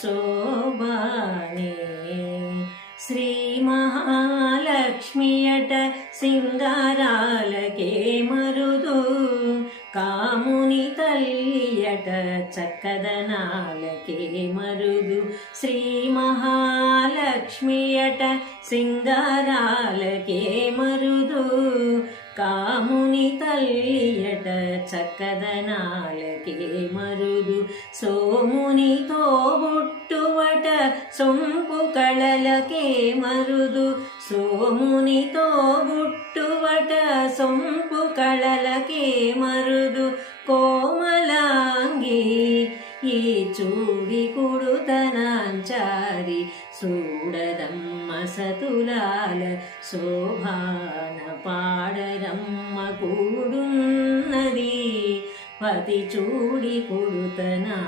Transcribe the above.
శోభానే శ్రీ మహాలక్ష్మియట సింగారాలకే మరుదు కాముని తల్లియట చక్కదనాలకే మరుదు శ్రీ మహాలక్ష్మియట సింగారాలకే మరుదు కాముని తల్లియట చక్కదనాలకే మరుదు సోమునితో బుట్టువట సొంపు కళలకే మరుదు సోమునితో బుట్టువట సొంపు కళలకే మరుదు కోమలాంగి ఈ చూడి కుడుతనాంచారి చూడదమ్మ సతులాల శోభాన పాడరమ్మ కూడున్నది పతి చూడి కుడుతనా